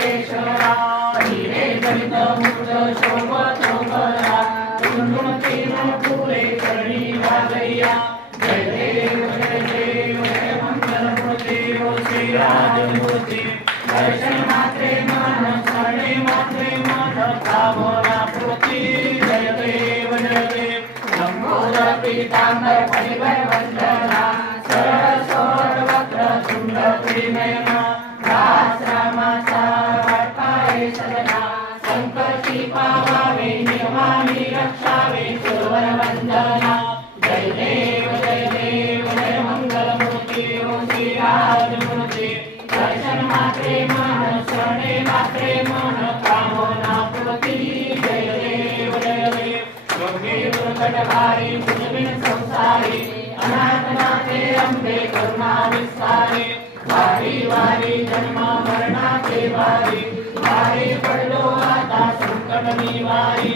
योगेश्वरा हिरे जनित मुक्त शोभत बरा टुणटुण तीन फुले करणी वाजया जय देव जय देव जय मंगल मूर्ती ओ श्री राजमूर्ती दर्शन मात्रे मन स्मरणे मात्रे मन कामना पूर्ती. जय देव जय देव. लंबोदर पीतांबर परिवर वंदना. सरळ सोड वक्र तुंड त्रिनयना मंगल मूर्ती ओ श्री राजमूर्ती दर्शन मात्रे मन शरणे मात्रे मन कामना पूर्ती जय देव जय देव योगी दुर्घटभारी तुझबिन संसारी अनाथनाथे अंबे करुणा विस्तारे वारी वारी जन्म मरणाचे वारी वारी पडलो आता संकट निवारी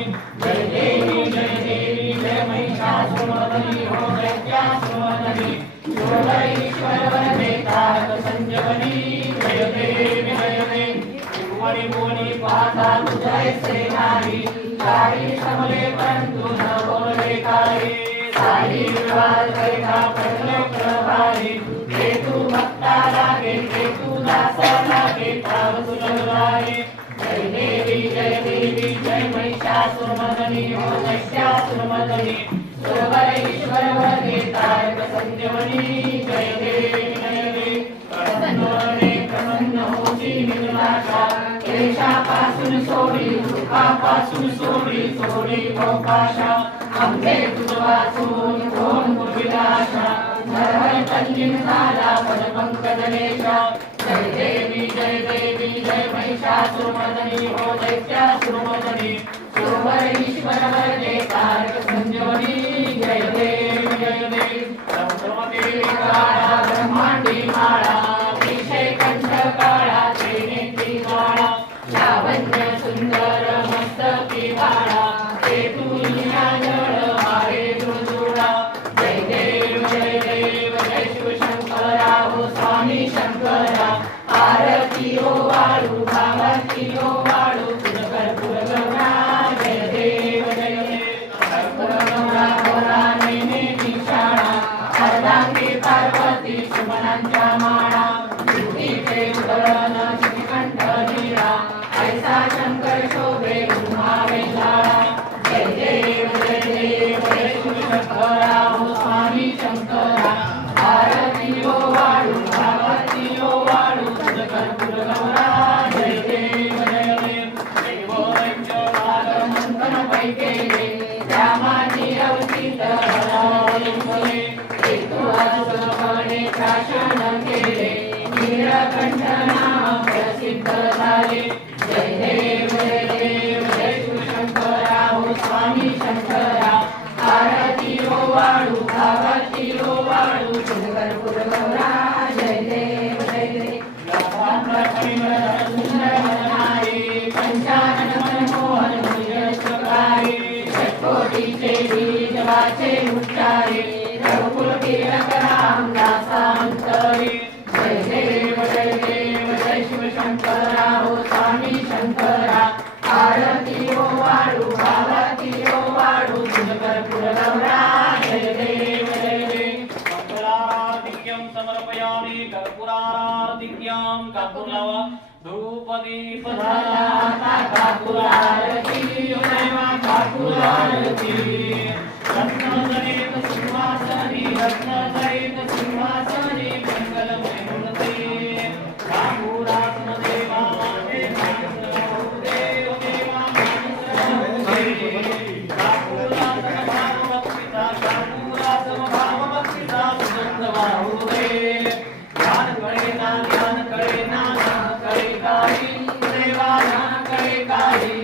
पाहता तुझे नाही काही समले परंतु न बोलले काही साई विवाद करिता पडलो प्रभारी. हे तू भक्ता लागे हे तू दास लागे पाव जय देवी जय देवी जय हो ईश्वर तारक जय सोडी दुःखापासून सोडी सोडी मोकाशा आमचे तुझ वाचून कोण पूर्विलाशा धरण तल्लीन झाला पद पंकजनेशा जय देवी जय देवी जय महिषासुरमर्दिनी हो दैत्यासुरमर्दिनी सोबर ईश्वर वरदे तारक संजीवनी जय देवी जय देवी. ब्रह्मांडी माळा பஞ்சமானா சுத்தி தேவுகளா आजपणे केले. नीलकंठ नाम प्रसिद्ध झाले. समर्पयामि कर्पूराराधिक्यं कर्पूरलव झाला कापुरारती देवा देवा ध्यान करे काही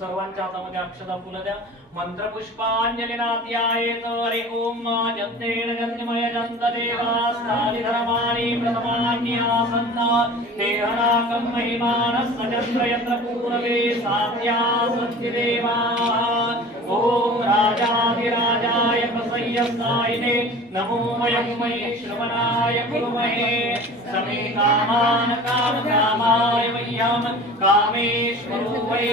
सर्वांच्या हातामध्ये अक्षता फुलं द्या. मंत्र हरे ओम जन्तेन जन्मय जन्त देवास्तानि धर्माणि प्रथमान्यासन्न देहनाकं महिमानस्य चन्द्र यत्र पूर्वे सात्या सन्ति देवाः ॐ राजाधिराजाय प्रसय्यस्तायिने नमो वयं मयि श्रवणाय कुर्महे समे कामान् कामकामाय मह्यं कामेश्वरो वै